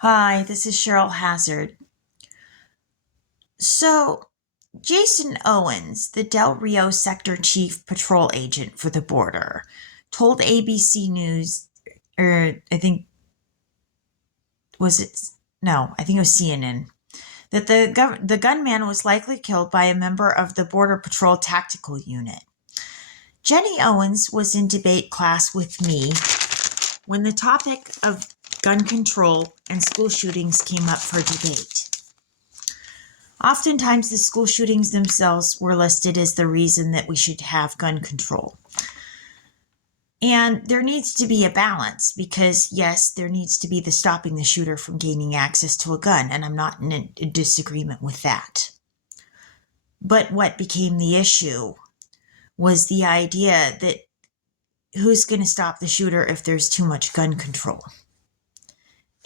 Hi, this is Cheryl Hazzard. So, Jason Owens, the Del Rio Sector Chief Patrol Agent for the border, told ABC News, or I think, was it? No, I think it was CNN, that the gunman was likely killed by a member of the Border Patrol Tactical Unit. Jenny Owens was in debate class with me when the topic of gun control and school shootings came up for debate. Oftentimes, the school shootings themselves were listed as the reason that we should have gun control. And there needs to be a balance because, yes, there needs to be the stopping the shooter from gaining access to a gun, and I'm not in a disagreement with that. But what became the issue was the idea that who's going to stop the shooter if there's too much gun control?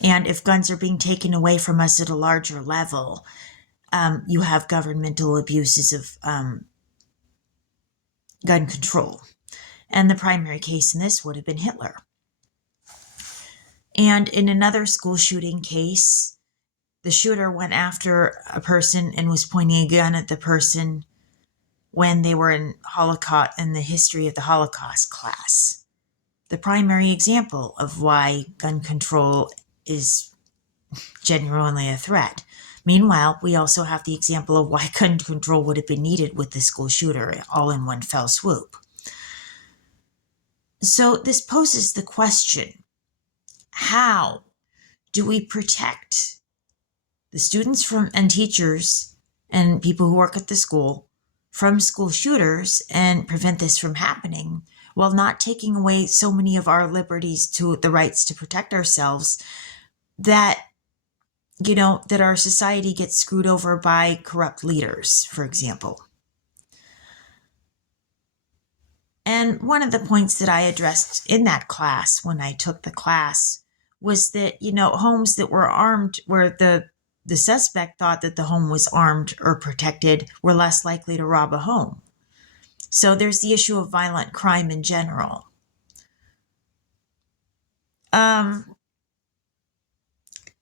And if guns are being taken away from us at a larger level, you have governmental abuses of gun control. And the primary case in this would have been Hitler. And in another school shooting case, the shooter went after a person and was pointing a gun at the person when they were in the history of the Holocaust class. The primary example of why gun control is genuinely a threat. Meanwhile, we also have the example of why gun control would have been needed with the school shooter all in one fell swoop. So this poses the question, how do we protect the students and teachers and people who work at the school from school shooters and prevent this from happening while not taking away so many of our liberties to the rights to protect ourselves that our society gets screwed over by corrupt leaders, for example. And one of the points that I addressed in that class when I took the class was that, homes that were armed, where the suspect thought that the home was armed or protected, were less likely to rob a home. So there's the issue of violent crime in general.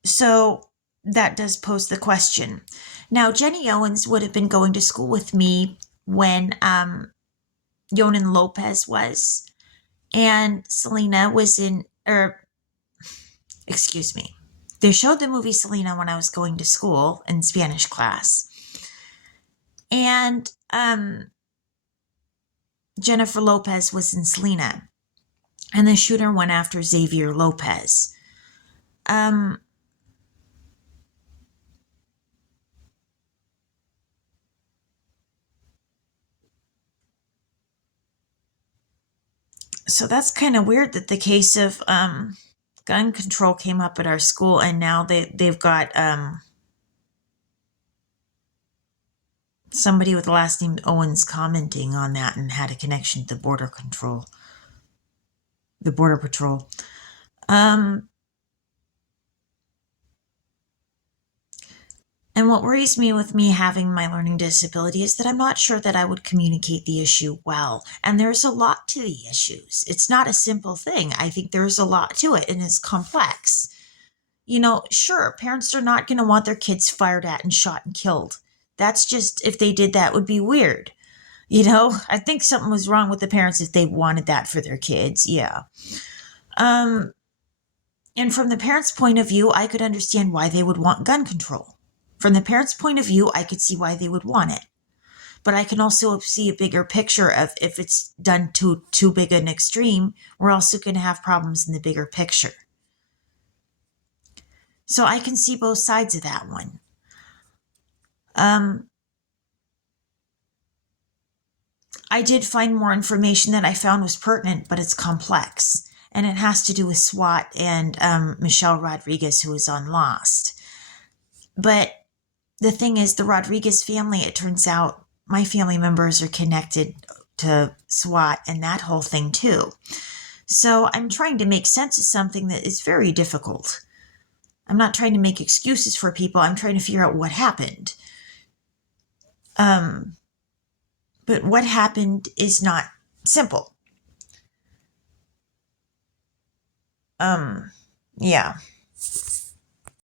So that does pose the question. Now, Jenny Owens would have been going to school with me when Yonan Lopez was, and Selena was excuse me. They showed the movie Selena when I was going to school in Spanish class. And Jennifer Lopez was in Selena. And the shooter went after Xavier Lopez. So that's kind of weird that the case of gun control came up at our school, and now they've got somebody with the last name Owens commenting on that and had a connection to the border patrol. And what worries me with me having my learning disability is that I'm not sure that I would communicate the issue well. And there's a lot to the issues. It's not a simple thing. I think there's a lot to it, and it's complex. Sure, parents are not going to want their kids fired at and shot and killed. That's just, if they did that, would be weird. I think something was wrong with the parents if they wanted that for their kids. Yeah. And from the parents' point of view, I could understand why they would want gun control. From the parents' point of view, I could see why they would want it. But I can also see a bigger picture of if it's done to too big an extreme, we're also going to have problems in the bigger picture. So I can see both sides of that one. I did find more information that I found was pertinent, but it's complex. And it has to do with SWAT and Michelle Rodriguez, who was on Lost. But the thing is, the Rodriguez family, it turns out my family members are connected to SWAT and that whole thing too. So I'm trying to make sense of something that is very difficult. I'm not trying to make excuses for people. I'm trying to figure out what happened. But what happened is not simple. Yeah.